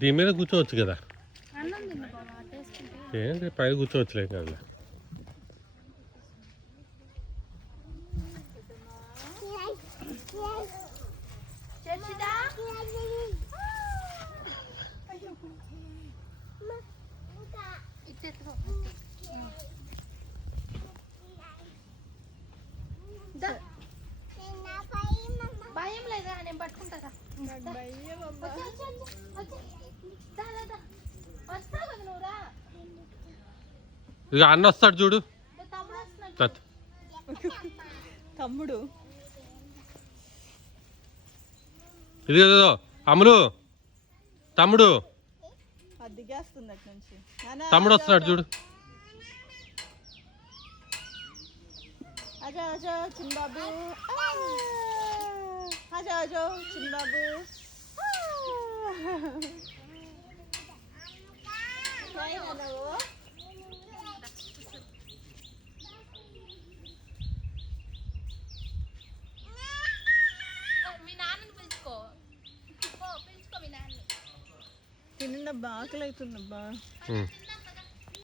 దీని మీద కూర్చోవచ్చు కదా, ఏంటి పైన కూర్చోవచ్చులే కదా. భయం లేదా నేను పట్టుకుంటా. ఇక అన్న వస్తాడు చూడు తమ్ముడు. ఇది అమ్ములు తమ్ముడు దిగేస్తుంది అటు నుంచి. తమ్ముడు వస్తున్నాడు చూడు. అజో అజో చిన్నబాబు, అజో అజో చిన్నబాబు. మీ నాన్నని పిలుచుకో, పిలుచుకో మీ నాన్న. తిన్నబ్బా, ఆకలి అవుతుందబ్బా.